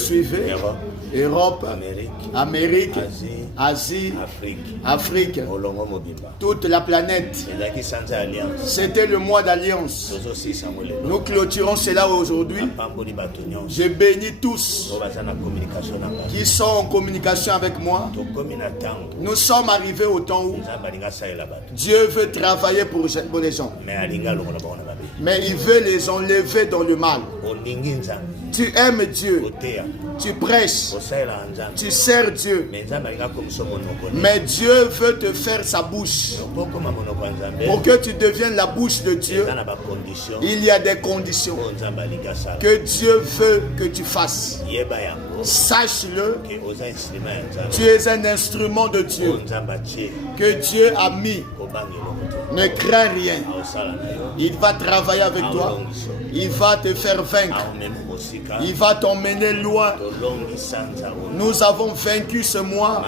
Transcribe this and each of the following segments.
suivez. Europe, Amérique, Asie, Afrique, toute la planète. C'était le mois d'alliance. Nous clôturons cela aujourd'hui. Je bénis tous qui sont en communication avec moi. Nous sommes arrivés au temps où Dieu veut travailler pour les gens. Mais il veut les enlever dans le mal. Tu aimes Dieu, tu prêches, tu sers Dieu, mais Dieu veut te faire sa bouche. Pour que tu deviennes la bouche de Dieu, il y a des conditions que Dieu veut que tu fasses. Sache-le, tu es un instrument de Dieu que Dieu a mis. Ne crains rien. Il va travailler avec toi. Il va te faire vaincre. Il va t'emmener loin. Nous avons vaincu ce mois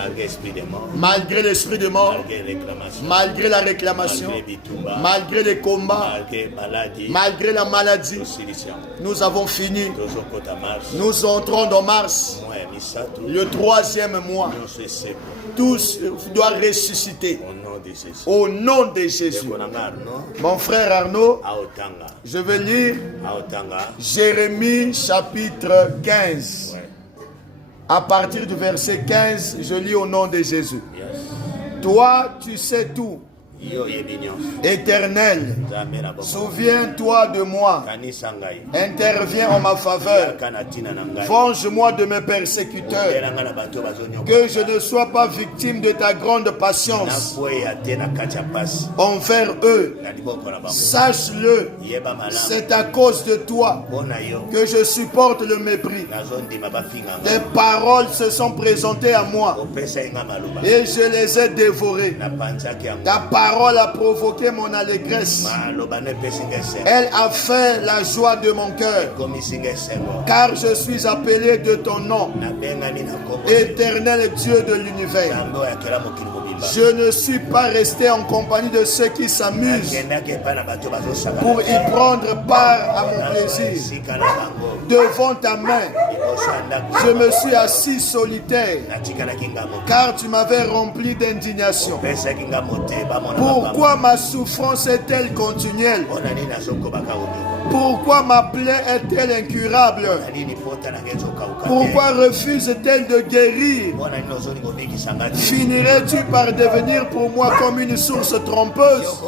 malgré l'esprit de mort, malgré la réclamation, malgré les combats, malgré la maladie. Nous avons fini. Nous entrons dans mars, le 3e mois. Tous doivent ressusciter au nom de Jésus. Mon frère Arnaud, je vais lire Jérémie chapitre 15. À partir du verset 15, je lis au nom de Jésus. Toi, tu sais tout. Éternel, souviens-toi de moi, interviens en ma faveur, venge-moi de mes persécuteurs, que je ne sois pas victime de ta grande patience envers eux. Sache-le, c'est à cause de toi que je supporte le mépris. Tes paroles se sont présentées à moi et je les ai dévorées. Ta parole a provoqué mon allégresse. Elle a fait la joie de mon cœur. Car je suis appelé de ton nom, Éternel Dieu de l'univers. Je ne suis pas resté en compagnie de ceux qui s'amusent pour y prendre part à mon plaisir. Devant ta main, je me suis assis solitaire, car tu m'avais rempli d'indignation. Pourquoi ma souffrance est-elle continuelle? Pourquoi ma plaie est-elle incurable? Pourquoi refuse-t-elle de guérir? Finirais-tu par devenir pour moi comme une source trompeuse,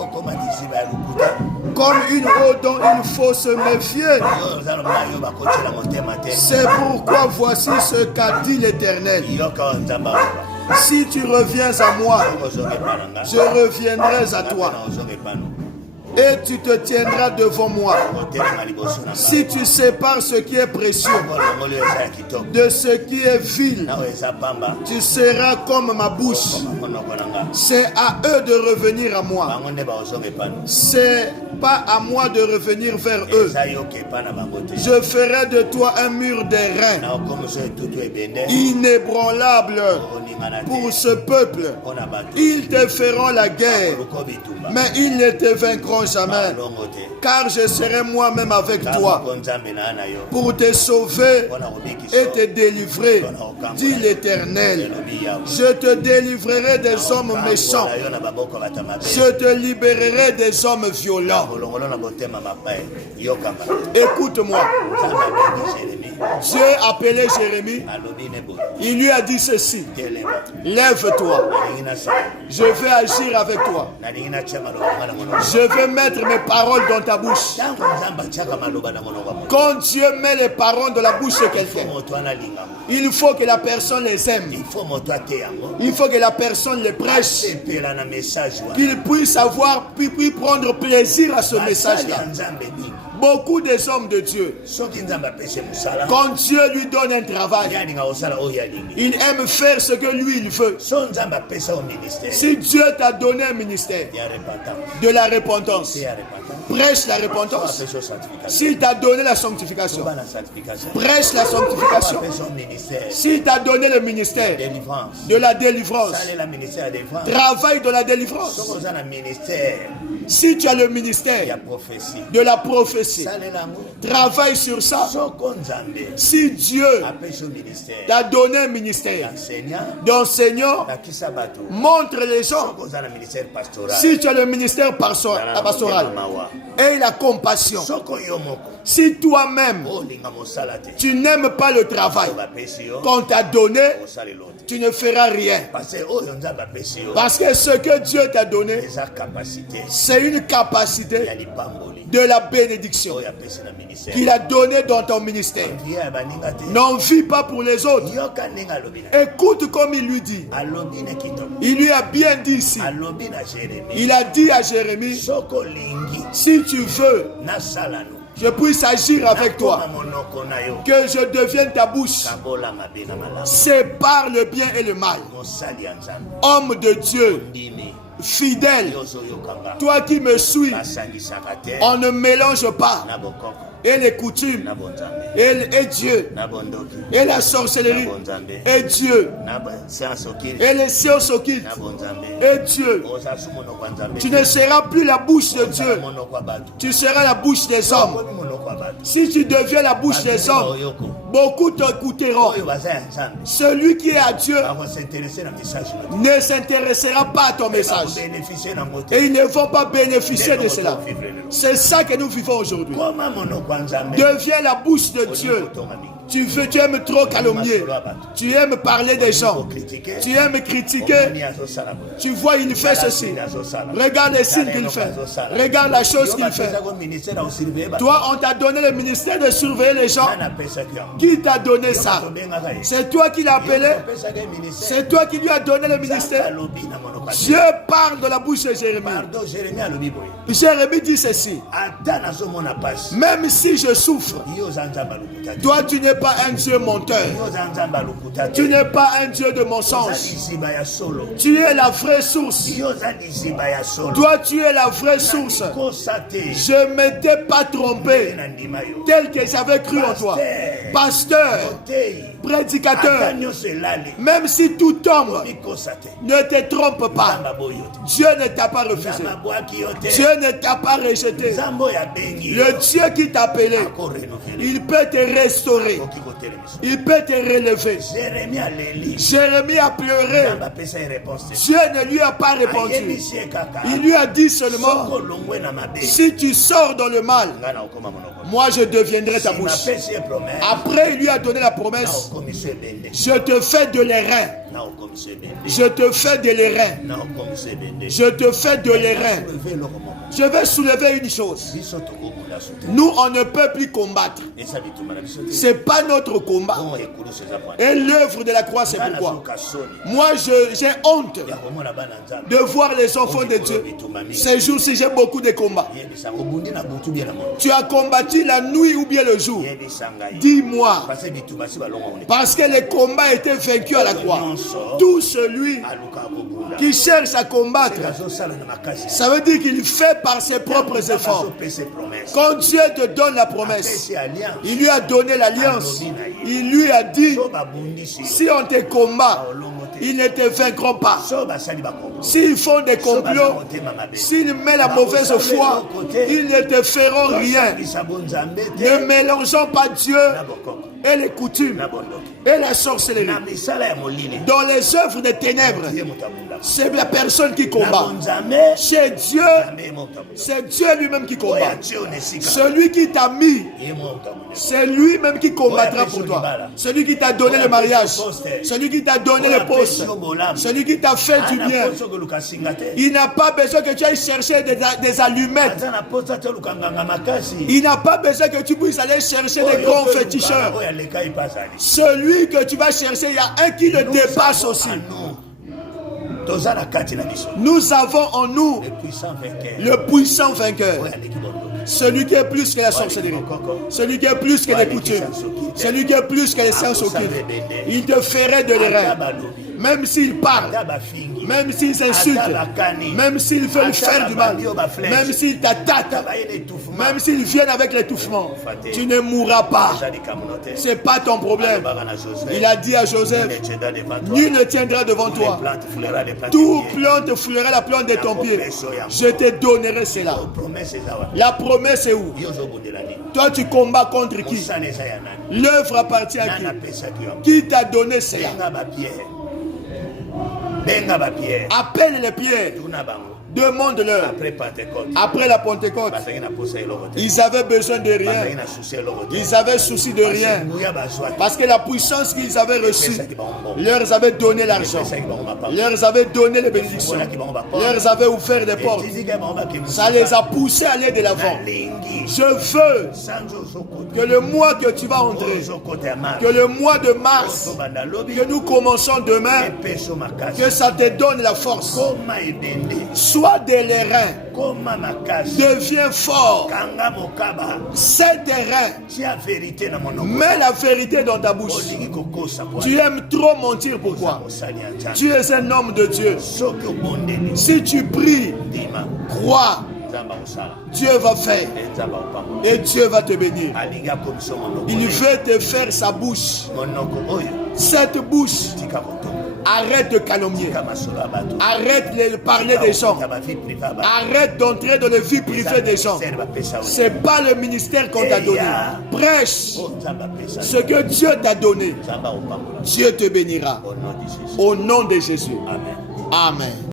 comme une eau dont il faut se méfier? C'est pourquoi voici ce qu'a dit l'Éternel. Si tu reviens à moi, je reviendrai à toi. Et tu te tiendras devant moi. Si tu sépares ce qui est précieux de ce qui est vil, tu seras comme ma bouche. C'est à eux de revenir à moi. C'est pas à moi de revenir vers eux. Je ferai de toi un mur d'airain inébranlable pour ce peuple. Ils te feront la guerre, mais ils ne te vaincront jamais, car je serai moi-même avec toi pour te sauver et te délivrer, dit l'Éternel. Je te délivrerai des hommes méchants, je te libérerai des hommes violents. Écoute-moi. Dieu a appelé Jérémie. Il lui a dit ceci: lève-toi, je vais agir avec toi. Je vais mettre mes paroles dans ta bouche. Quand Dieu met les paroles dans la bouche de quelqu'un, il faut que la personne les aime. Il faut que la personne les prêche, qu'il puisse avoir, puis prendre plaisir à ce message-là. Beaucoup des hommes de Dieu, quand Dieu lui donne un travail, il aime faire ce que lui il veut. Si Dieu t'a donné un ministère de la repentance, prêche la repentance. S'il t'a donné la sanctification, prêche la sanctification. S'il t'a donné le ministère de la délivrance, travaille dans la délivrance. Si tu as le ministère de la prophétie, travaille sur ça. Si Dieu t'a donné un ministère d'enseignant, montre les gens. Si tu as le ministère pastoral et la compassion, si toi-même tu n'aimes pas le travail qu'on t'a donné, tu ne feras rien. Parce que ce que Dieu t'a donné, c'est une capacité de la bénédiction qu'il a donné dans ton ministère. N'en vis pas pour les autres. Écoute comme il lui dit. Il lui a bien dit ici. Il a dit à Jérémie, si tu veux, je puisse agir avec toi, que je devienne ta bouche, sépare le bien et le mal. Homme de Dieu, fidèle, toi qui me suis, on ne mélange pas et les coutumes et Dieu et la sorcellerie et Dieu et les sciences occultes et Dieu. Tu ne seras plus la bouche de Dieu, tu seras la bouche des hommes. Si tu deviens la bouche des hommes, beaucoup t'écouteront. Celui qui est à Dieu ne s'intéressera pas à ton message et ils ne vont pas bénéficier de cela. C'est ça que nous vivons aujourd'hui. Deviens la bouche de Dieu. Tu aimes trop calomnier. Tu aimes parler des gens. Tu aimes critiquer. Tu vois, il fait ceci. Regarde les signes qu'il fait. Regarde la chose qu'il fait. Toi, on t'a donné le ministère de surveiller les gens. Qui t'a donné ça? C'est toi qui l'as appelé. C'est toi qui lui as donné le ministère. Dieu parle de la bouche de Jérémie. Jérémie dit ceci. Même si je souffre, toi tu n'es pas un Dieu menteur. Tu n'es pas un Dieu de mensonge. Tu es la vraie source. Toi tu es la vraie source. Je ne m'étais pas trompé tel que j'avais cru en toi. Pasteur, prédicateur, même si tout homme ne te trompe pas, Dieu ne t'a pas refusé. Dieu ne t'a pas rejeté. Le Dieu qui t'a appelé, il peut te restaurer. Il peut te relever. Jérémie a pleuré. Dieu ne lui a pas répondu. Il lui a dit seulement, si tu sors dans le mal, moi je deviendrai ta bouche. Après il lui a donné la promesse, je te fais de l'airain. Je te fais de l'airain. Je te fais de l'airain. Je vais soulever une chose. Nous, on ne peut plus combattre. Ce n'est pas notre combat. Et l'œuvre de la croix, c'est pourquoi. Moi, j'ai honte de voir les enfants de Dieu. Ces jours-ci, j'ai beaucoup de combats. Tu as combattu la nuit ou bien le jour. Dis-moi. Parce que les combats étaient vaincus à la croix. Tout celui qui cherche à combattre, ça veut dire qu'il fait par ses propres efforts. Quand Dieu te donne la promesse, il lui a donné l'alliance. Il lui a dit, si on te combat, ils ne te vaincront pas. S'ils font des complots, s'ils mettent la mauvaise foi, ils ne te feront rien. Ne mélangeons pas Dieu et les coutumes et la sorcellerie. Dans les œuvres des ténèbres, c'est la personne qui combat. Chez Dieu, c'est Dieu lui-même qui combat. Celui qui t'a mis, c'est lui-même qui combattra pour toi. Celui qui t'a donné le mariage, celui qui t'a donné le poste, celui qui t'a fait du bien. Il n'a pas besoin que tu ailles chercher des allumettes. Il n'a pas besoin que tu puisses aller chercher des grands féticheurs. Celui que tu vas chercher, il y a un qui le dépasse aussi. Nous avons en nous le puissant vainqueur. Celui qui est plus que la sorcellerie, celui qui est plus que les coutumes, celui qui est plus que les sciences occultes. Il te ferait de l'airain. même s'il parle, même s'il s'insulte, même s'il veut faire du mal, même s'il t'attaque, même s'il vient avec l'étouffement, tu ne mourras pas. Ce n'est pas ton problème. Il a dit à Joseph, nul ne tiendra devant toi. Tout plante fouillera la plante de ton pied. Je te donnerai cela. La promesse est où? Toi tu combats contre qui? L'œuvre appartient à qui? Qui t'a donné cela? Appelle les pierres. Demande-leur. Après la Pentecôte, ils avaient besoin de rien. Ils avaient souci de rien. Parce que la puissance qu'ils avaient reçue leur avait donné l'argent, leur avait donné les bénédictions, leur avait ouvert des portes. Ça les a poussés à aller de l'avant. Je veux que le mois que tu vas entrer, que le mois de mars, que nous commençons demain, que ça te donne la force. Sois de les reins, deviens fort. C'est tes reins. Mets la vérité dans ta bouche. Tu aimes trop mentir, pourquoi? Tu es un homme de Dieu. Si tu pries, crois. Dieu va faire et Dieu va te bénir. Il veut te faire sa bouche. Cette bouche, arrête de calomnier. Arrête de parler des gens. Arrête d'entrer dans la vie privée des gens. Ce n'est pas le ministère qu'on t'a donné. Prêche ce que Dieu t'a donné. Dieu te bénira. Au nom de Jésus. Amen.